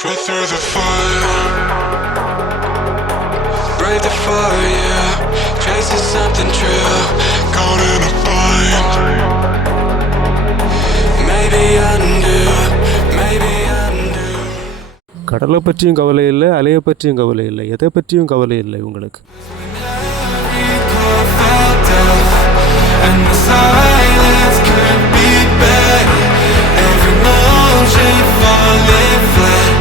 Breathe through the fire, break the fire, yeah. Chasing something true, caught in a bind. Maybe undo, maybe undo. கடலை பற்றியும் கவலை இல்லை, அலையை பற்றியும் கவலை இல்லை, எதை பற்றியும் கவலை இல்லை உங்களுக்கு. And the silence could be better. Every motion falling flat.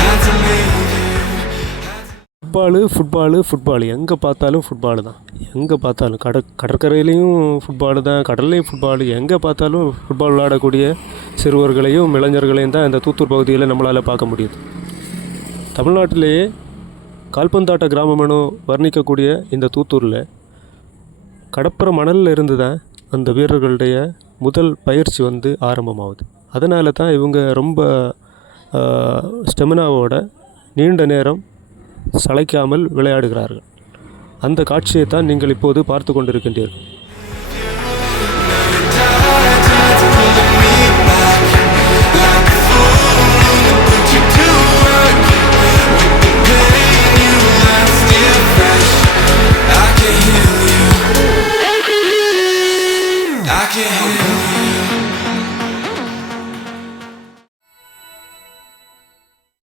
Had to leave you. Football எங்கே பார்த்தாலும் ஃபுட்பாலு தான். எங்கே பார்த்தாலும் கடற்கரையிலையும் ஃபுட்பாலு தான், கடல்லையும் ஃபுட்பாலு. எங்கே பார்த்தாலும் ஃபுட்பால் விளையாடக்கூடிய சிறுவர்களையும் இளைஞர்களையும் தான் இந்த தூத்தூர் பகுதியில் நம்மளால் பார்க்க முடியுது. தமிழ்நாட்டிலேயே கால்பந்தாட்ட கிராமம் என வர்ணிக்கக்கூடிய இந்த தூத்தூரில் கடப்புற மணலில் இருந்து தான் அந்த வீரர்களுடைய முதல் பயிற்சி ஆரம்பமாகுது. அதனால தான் இவங்க ரொம்ப ஸ்டெமினாவோட நீண்ட நேரம் சளைக்காமல் விளையாடுகிறார்கள். அந்த காட்சியை தான் நீங்கள் இப்போது பார்த்து கொண்டிருக்கின்றீர்கள்.